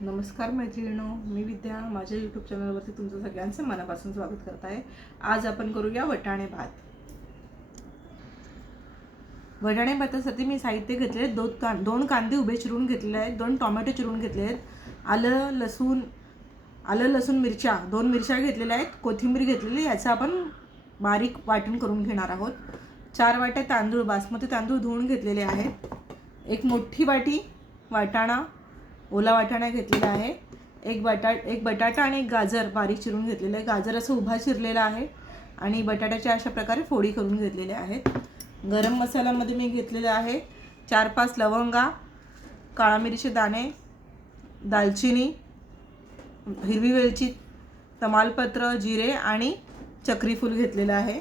नमस्कार मैत्रिणींनो, मी विद्या माझ्या यूट्यूब चॅनलवरती तुमचं सगळ्यांचं मनापासून स्वागत करत आहे। आज आपण करूया वटाणे भात। वटाणे भातासाठी मी साहित्य घेतले, दोन कांदे उभे चिरून घेतलेले आहेत, 2 टोमॅटो चिरून घेतले आहेत, आलं लसूण मिरच्या 2 मिरच्या घेतलेल्या आहेत, कोथिंबीर घेतलेली, याचं आपण बारीक वाटण करून घेणार आहोत। 4 वाट्या तांदूळ, बासमती तांदूळ धुवून घेतलेले आहेत। एक मोठी वाटी वाटाणा, ओला वाटाणा घेतलेला आहे। एक बटाटा आणि एक गाजर बारीक चिरून घेतलेला आहे। गाजर असं उभा चिरलेला आहे आणि बटाट्याच्या अशा प्रकारे फोडी करून घेतलेल्या आहेत। गरम मसाल्यामध्ये मी घेतलेला आहे 4-5 लवंगा, काळा मिरीचे दाणे, दालचिनी, हिरवी वेलची, तमालपत्र, जिरे आणि चक्रीफूल घेतलेलं आहे।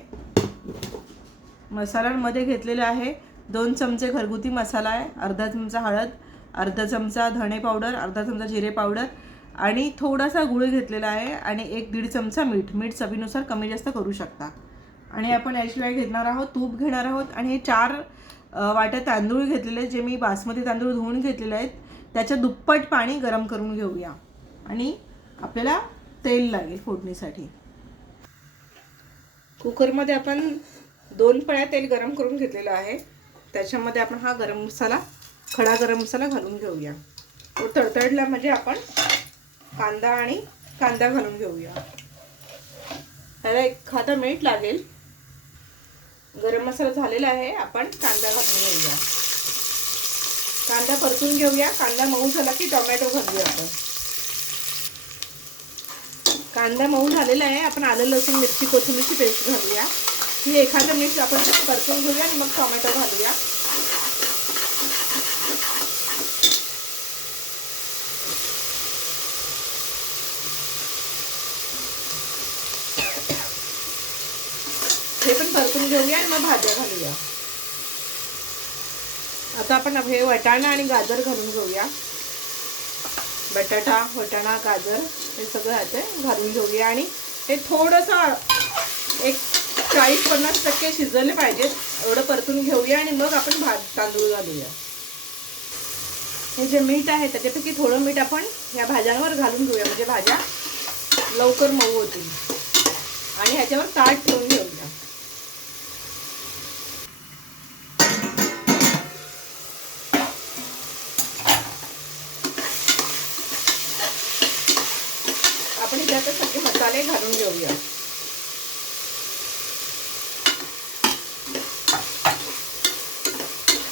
मसाल्यांमध्ये घेतलेले आहे 2 चमचे घरगुती मसाला आहे, अर्धा चमचा हळद, अर्धा चमचा धणे पावडर, अर्धा चमचा जिरे पावडर आणि थोडासा गूळ घेतलेला आहे आणि 1-1.5 चमचा मीठ चवीनुसार कमी जास्त करू शकता। आणि आपण याशिवाय घेणार आहोत तूप घेणार आहोत आणि हे 4 वाट्या तांदूळ घेतलेले, जे मी बासमती तांदूळ धुवून घेतलेले आहेत, त्याच्या दुप्पट पाणी गरम करून घेऊया आणि आपल्याला तेल लागेल फोडणीसाठी। कुकरमध्ये आपण 2 पळ्या तेल गरम करून घेतलेलं आहे, त्याच्यामध्ये आपण हा खडा गरम मसाला घालून घेऊया। तो तडतडला म्हणजे आपण कांदा घालून घेऊया। त्याला 1 खाता मीठ लागेल। गरम मसाला झालेला आहे, आपण कांदा घालून घेऊया। कांदा परतून घेऊया। कांदा मऊ झाला की टोमॅटो घालूया आपण। कांदा मऊ झालेला आहे, आपण आलं लसूण मिरची कोथिंबीरची पेस्ट घालूया। ही एखादा मिनिट आपण परतून घेऊया आणि मग टोमॅटो घालूया। हे पण परतून घेऊया आणि मग भाज्या घालूया। आता आपण हे वाटाणा आणि गाजर घालून घेऊया। बटाटा, वाटाणा, गाजर हे सगळं याचे घालून घेऊया आणि हे थोडंसं एक 40-50% शिजले पाहिजे एवढं परतून घेऊया आणि मग आपण तांदूळ घालूया। हे जे मीठ आहे त्याच्यापैकी थोडं मीठ आपण या भाज्यांवर घालून घेऊया, म्हणजे भाज्या लवकर मऊ होतील। आणि ह्याच्यावर ताट ठेवून घेऊया। आपण ह्याच्यात सगळे मसाले घालून घेऊया।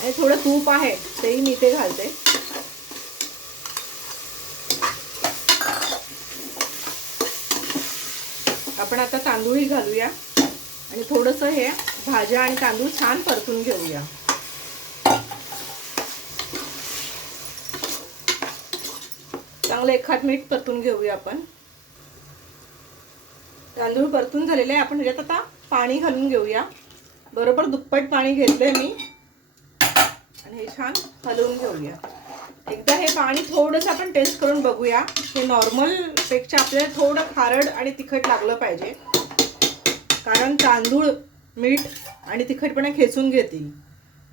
आणि थोडं तूप आहे तेही मी ते घालते। आपण आता तांदूळही घालूया आणि थोडंसं हे भाज्या आणि तांदूळ छान परतून घेऊया। चांगलं एखाद मिनिट परतून घेऊया आपण। तांदूळ परतून झालेले आहे, आपण ह्याच्यात आता पाणी घालून घेऊया। बरोबर दुप्पट पाणी घेतलंय मी आणि हे छान हलवून घेऊया। एकदा हे पाणी थोडंसं आपण टेस्ट करून बघूया। हे नॉर्मल पेक्षा आपल्याला थोडं खारट आणि तिखट लागलं पाहिजे, कारण तांदूळ मीठ आणि तिखटपणा खेचून घेतील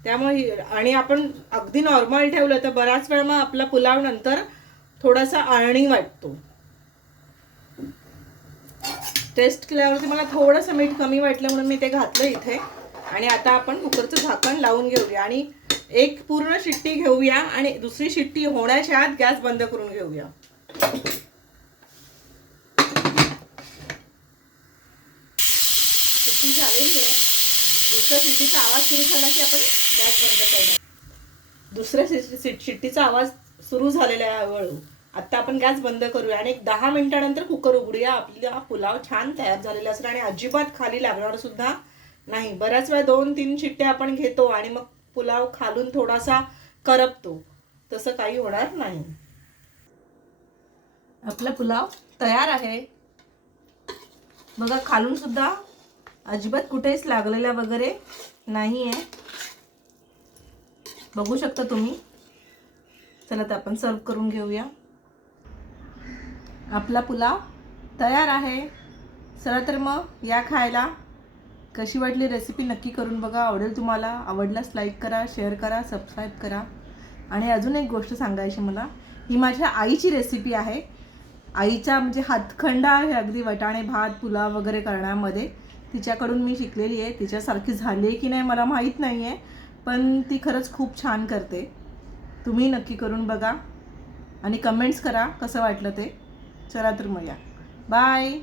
त्यामुळे। आणि आपण अगदी नॉर्मल ठेवलं तर बराच वेळ मग आपला पुलाव नंतर थोडासा आळणी वाटतो। टेस्ट केल्यावरती मला थोडंसं मीठ कमी वाटलं म्हणून मी ते घातलं इथे। आणि आता आपण कुकरचं झाकण लावून घेऊया आणि एक पूर्ण शिट्टी घेऊया आणि दुसरी शिट्टी होण्याच्या आत गॅस बंद करून घेऊया। शिट्टी झालेली आहे। दुसऱ्या शिट्टीचा आवाज सुरू झाला की आपण गॅस बंद करणार। दुसऱ्या शिट्टीचा आवाज सुरू झालेला आहे हळूहळू। आता आपण गॅस बंद करूया आणि 10 मिनिटानंतर कुकर उघडूया। आपला पुलाव छान तयार झालेला असणार आणि अजिबात खाली लागणार सुद्धा नाही। बऱ्याच वेळा 2-3 शिट्ट्या आपण घेतो आणि मग पुलाव खालून थोडासा करपतो, तसं काही होणार नाही। आपला पुलाव तयार आहे बघा। खालून सुद्धा अजिबात कुठेच लागलेला वगैरे नाही आहे, बघू शकता तुम्ही। चला तर आपण सर्व करून घेऊया। आपला पुलाव तयार आहे। चला तर मग या खायला। कशी वाटली रेसिपी नक्की करून बघा, आवडेल तुम्हाला। आवडल्यास लाईक करा, शेअर करा, सबस्क्राईब करा। आणि अजून एक गोष्ट सांगायची मला, ही माझ्या आईची रेसिपी आहे. आईचा म्हणजे हातखंडा आहे अगदी वटाणे भात पुलाव वगैरे करण्यामध्ये. तिच्याकडून मी शिकलेली आहे. तिच्यासारखी झाली आहे की नाही मला माहीत नाही आहे, पण ती खरंच खूप छान करते. तुम्ही नक्की करून बघा आणि कमेंट्स करा कसं वाटलं ते. चला तर मग या, बाय.